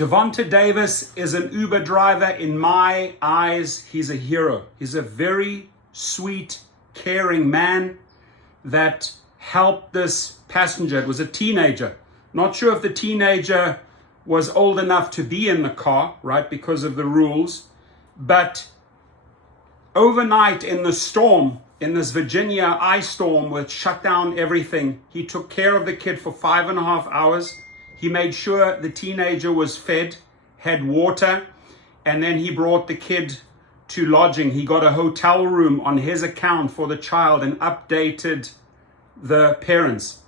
Devonta Davis is an Uber driver. In my eyes, he's a hero. He's a very sweet, caring man that helped this passenger. It was a teenager. Not sure if the teenager was old enough to be in the car, right, because of the rules. But overnight in the storm, in this Virginia ice storm which shut down everything, he took care of the kid for 5.5 hours. He made sure the teenager was fed, had water, and then he brought the kid to lodging. He got a hotel room on his account for the child and updated the parents.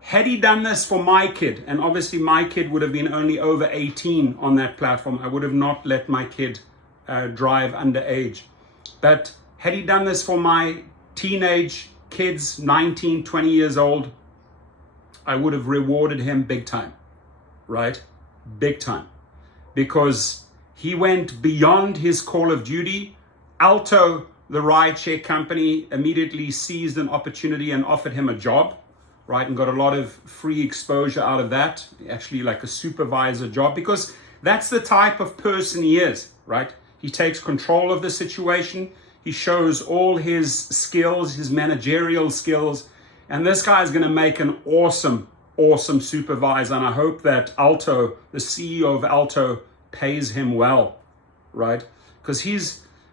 Had he done this for my kid, and obviously my kid would have been only over 18 on that platform, I would have not let my kid drive underage. But had he done this for my teenage kids, 19, 20 years old, I would have rewarded him big time, right? Big time. Because he went beyond his call of duty. Alto, the rideshare company, immediately seized an opportunity and offered him a job, right? And got a lot of free exposure out of that, actually like a supervisor job, because that's the type of person he is, right? He takes control of the situation. He shows all his skills, his managerial skills. And this guy is going to make an awesome, awesome supervisor. And I hope that Alto, the CEO of Alto, pays him well, right? Because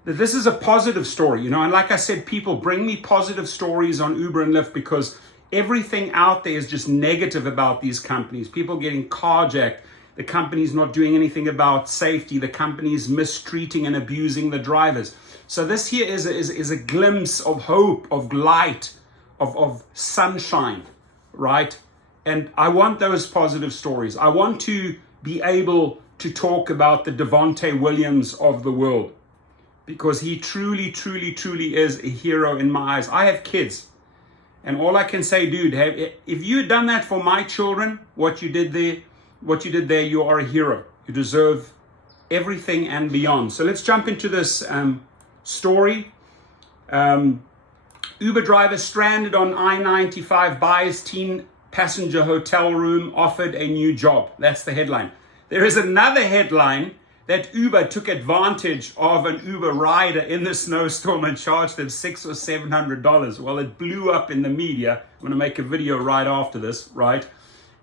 this is a positive story, you know. And like I said, people bring me positive stories on Uber and Lyft because everything out there is just negative about these companies. People getting carjacked. The company's not doing anything about safety. The company's mistreating and abusing the drivers. So this here is a glimpse of hope, of light, of sunshine, right? And I want those positive stories. I want to be able to talk about the Devonta Williams of the world because he truly, truly, truly is a hero in my eyes. I have kids, and all I can say, dude, if you had done that for my children, what you did there, you are a hero. You deserve everything and beyond. So let's jump into this story. Uber driver stranded on I-95, buys teen passenger hotel room, offered a new job. That's the headline. There is another headline that Uber took advantage of an Uber rider in the snowstorm and charged them $600 or $700. Well, it blew up in the media. I'm going to make a video right after this, right?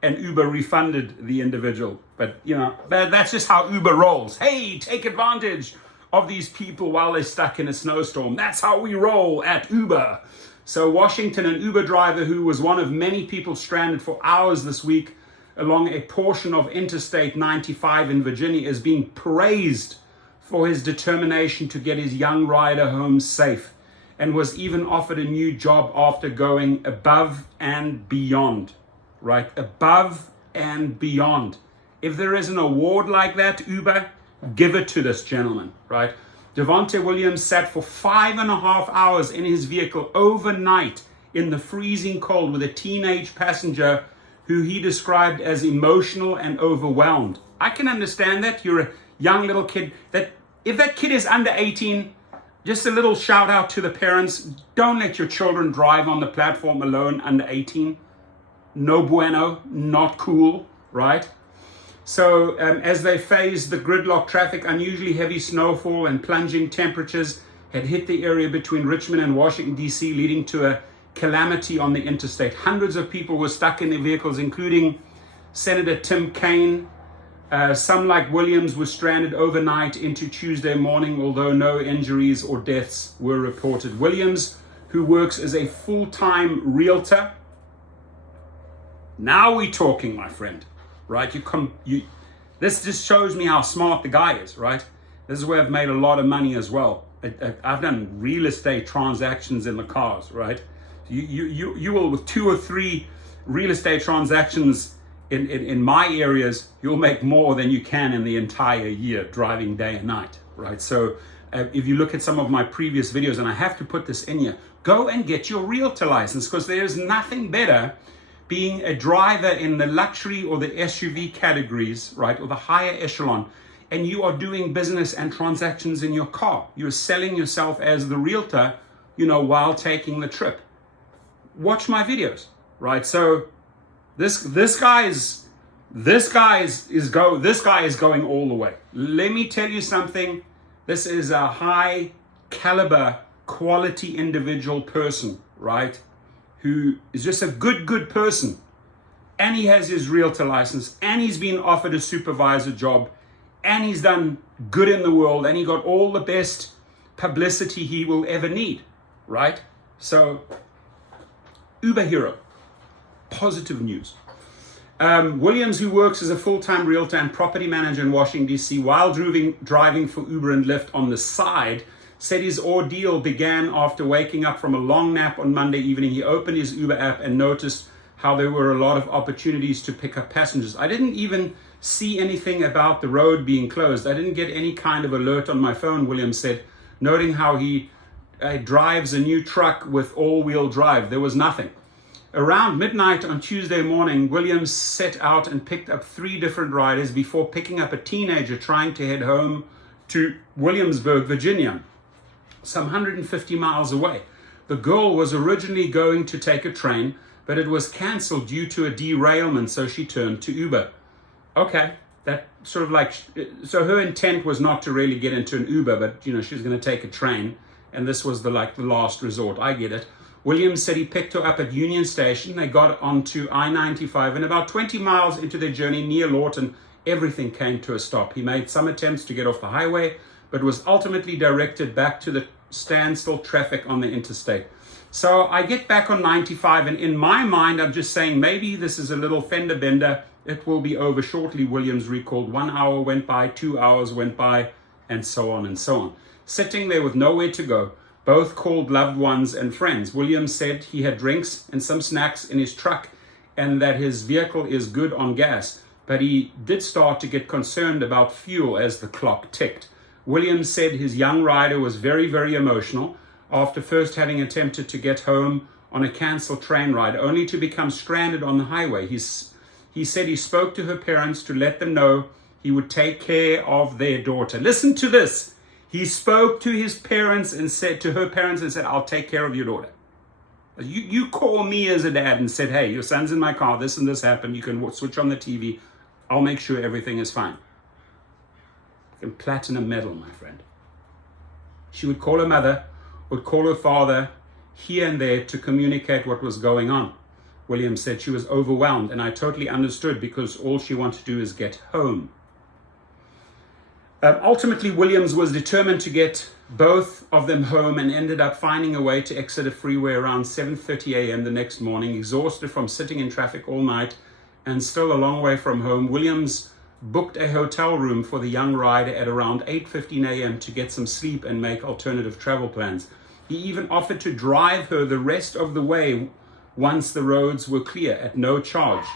And Uber refunded the individual. But, you know, that's just how Uber rolls. Hey, take advantage of these people while they're stuck in a snowstorm. That's how we roll at Uber. So Washington, an Uber driver who was one of many people stranded for hours this week along a portion of Interstate 95 in Virginia, is being praised for his determination to get his young rider home safe, and was even offered a new job after going above and beyond, right? Above and beyond. If there is an award like that, Uber, give it to this gentleman, right? Devonta Williams sat for 5.5 hours in his vehicle overnight in the freezing cold with a teenage passenger who he described as emotional and overwhelmed. I can understand that. You're a young little kid. That if that kid is under 18, just a little shout out to the parents. Don't let your children drive on the platform alone under 18. No bueno, not cool, right? So as they faced the gridlock traffic, unusually heavy snowfall and plunging temperatures had hit the area between Richmond and Washington, D.C., leading to a calamity on the interstate. Hundreds of people were stuck in their vehicles, including Senator Tim Kaine. Some, like Williams, were stranded overnight into Tuesday morning, although no injuries or deaths were reported. Williams, who works as a full-time realtor. Now we're talking, my friend. Right, this just shows me how smart the guy is, right? This is where I've made a lot of money as well. I've done real estate transactions in the cars, right? You will, with 2 or 3 real estate transactions in my areas, you'll make more than you can in the entire year driving day and night, right? So if you look at some of my previous videos, and I have to put this in here, go and get your realtor license, because there's nothing better being a driver in the luxury or the SUV categories, right, or the higher echelon, and you are doing business and transactions in your car. You're selling yourself as the realtor, you know, while taking the trip. Watch my videos, right? So this guy's This guy is going all the way. Let me tell you something. This is a high caliber, quality individual person, right? Who is just a good person. And he has his realtor license, and he's been offered a supervisor job, and he's done good in the world, and he got all the best publicity he will ever need, right? So, Uber hero. Positive news. Williams, who works as a full-time realtor and property manager in Washington, D.C., while driving for Uber and Lyft on the side, said his ordeal began after waking up from a long nap on Monday evening. He opened his Uber app and noticed how there were a lot of opportunities to pick up passengers. I didn't even see anything about the road being closed. I didn't get any kind of alert on my phone, Williams said, noting how he drives a new truck with all-wheel drive. There was nothing. Around midnight on Tuesday morning, Williams set out and picked up 3 different riders before picking up a teenager trying to head home to Williamsburg, Virginia, some 150 miles away. The girl was originally going to take a train, but it was canceled due to a derailment, so she turned to Uber. Okay, that sort of like, so her intent was not to really get into an Uber, but she was going to take a train, and this was the last resort. I get it. Williams said he picked her up at Union Station. They got onto I-95, and about 20 miles into their journey near Lawton, everything came to a stop. He made some attempts to get off the highway, but was ultimately directed back to the standstill traffic on the interstate. So I get back on 95, and in my mind, I'm just saying maybe this is a little fender bender. It will be over shortly, Williams recalled. 1 hour went by, 2 hours went by, and so on and so on. Sitting there with nowhere to go, both called loved ones and friends. Williams said he had drinks and some snacks in his truck and that his vehicle is good on gas, but he did start to get concerned about fuel as the clock ticked. Williams said his young rider was very, very emotional after first having attempted to get home on a canceled train ride, only to become stranded on the highway. He said he spoke to her parents to let them know he would take care of their daughter. Listen to this. He spoke to his parents and said to her parents and said, I'll take care of your daughter. You call me as a dad and said, hey, your son's in my car, this and this happened. You can switch on the TV. I'll make sure everything is fine. And platinum medal, my friend. She would call her mother, would call her father here and there to communicate what was going on. Williams said she was overwhelmed, and I totally understood because all she wanted to do is get home. Ultimately, Williams was determined to get both of them home and ended up finding a way to exit a freeway around 7:30 a.m. the next morning, exhausted from sitting in traffic all night and still a long way from home. Williams booked a hotel room for the young rider at around 8:15 a.m. to get some sleep and make alternative travel plans. He even offered to drive her the rest of the way once the roads were clear at no charge.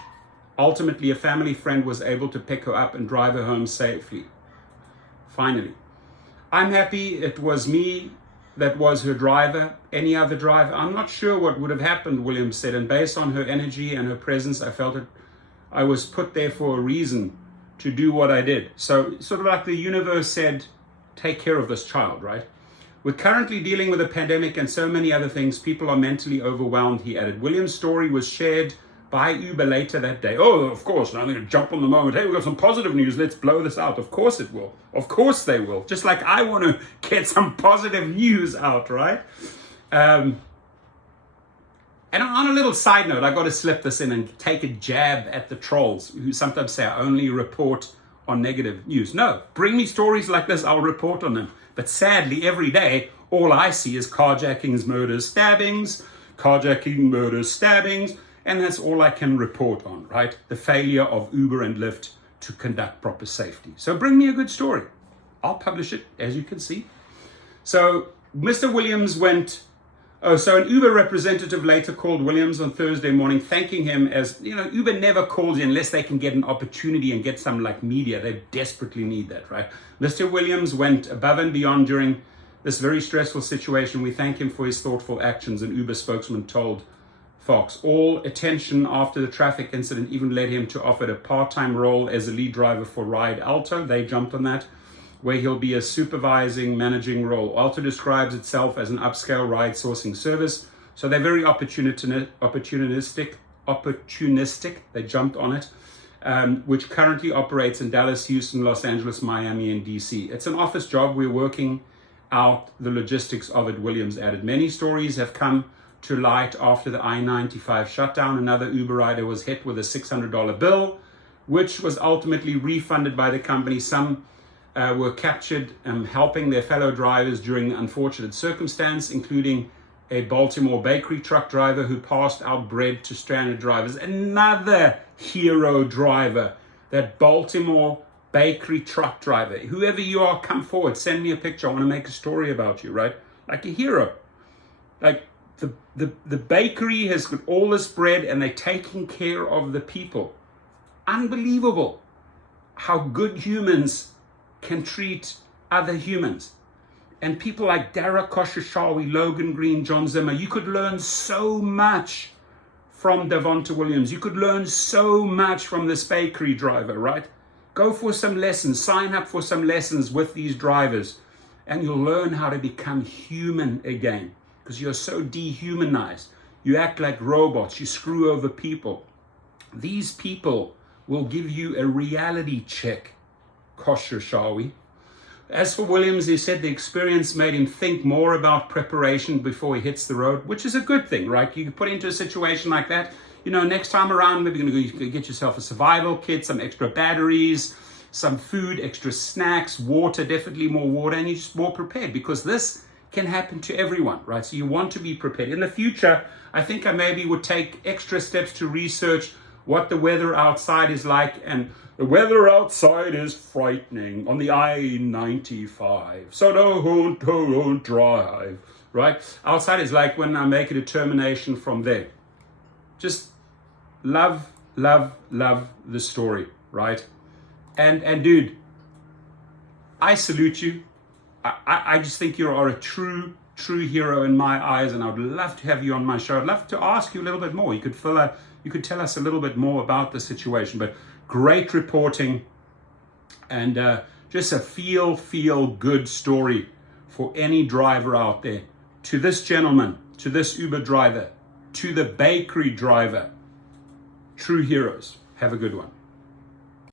Ultimately, a family friend was able to pick her up and drive her home safely. Finally, I'm happy it was me that was her driver. Any other driver, I'm not sure what would have happened, Williams said, and based on her energy and her presence, I felt it. I was put there for a reason to do what I did. So sort of like the universe said, take care of this child, right? We're currently dealing with a pandemic and so many other things. People are mentally overwhelmed, he added. Williams' story was shared by Uber later that day. Oh, of course, now they're going to jump on the moment. Hey, we've got some positive news. Let's blow this out. Of course it will. Of course they will. Just like I want to get some positive news out, right? And on a little side note, I got to slip this in and take a jab at the trolls who sometimes say I only report on negative news. No, bring me stories like this, I'll report on them. But sadly, every day, all I see is carjackings, murders, stabbings, and that's all I can report on, right? The failure of Uber and Lyft to conduct proper safety. So bring me a good story. I'll publish it, as you can see. So Mr. Williams went, so an Uber representative later called Williams on Thursday morning, thanking him as, Uber never calls you unless they can get an opportunity and get some media. They desperately need that, right? Mr. Williams went above and beyond during this very stressful situation. We thank him for his thoughtful actions, an Uber spokesman told Fox. All attention after the traffic incident even led him to offer a part-time role as a lead driver for Ride Alto. They jumped on that, where he'll be a supervising, managing role. Alto describes itself as an upscale ride sourcing service. So they're very opportunistic. They jumped on it. which currently operates in Dallas, Houston, Los Angeles, Miami, and DC. It's an office job. We're working out the logistics of it, Williams added. Many stories have come to light after the I-95 shutdown. Another Uber rider was hit with a $600 bill, which was ultimately refunded by the company. Some were captured helping their fellow drivers during the unfortunate circumstance, including a Baltimore bakery truck driver who passed out bread to stranded drivers. Another hero driver, that Baltimore bakery truck driver. Whoever you are, come forward, send me a picture. I want to make a story about you, right? Like a hero. Like the bakery has got all this bread and they're taking care of the people. Unbelievable how good humans can treat other humans. And people like Dara Koshashawi, Logan Green, John Zimmer, you could learn so much from Devonta Williams. You could learn so much from this bakery driver, right? Go for some lessons, sign up for some lessons with these drivers, and you'll learn how to become human again, because you're so dehumanized. You act like robots, you screw over people. These people will give you a reality check, Koshashawi. As for Williams, he said the experience made him think more about preparation before he hits the road, which is a good thing, right? You put into a situation like that, you know, next time around, maybe you're going to get yourself a survival kit, some extra batteries, some food, extra snacks, water, definitely more water, and you're just more prepared, because this can happen to everyone, right? So you want to be prepared. In the future, I think I maybe would take extra steps to research what the weather outside is like, and the weather outside is frightening on the I-95, so don't drive, right? Outside is like when I make a determination from there. Just love the story, right? And dude, I salute you. I just think you are a true hero in my eyes, and I would love to have you on my show. I'd love to ask you a little bit more. You could tell us a little bit more about the situation, but great reporting, and just a feel good story for any driver out there. To this gentleman, to this Uber driver, to the bakery driver, true heroes. Have a good one.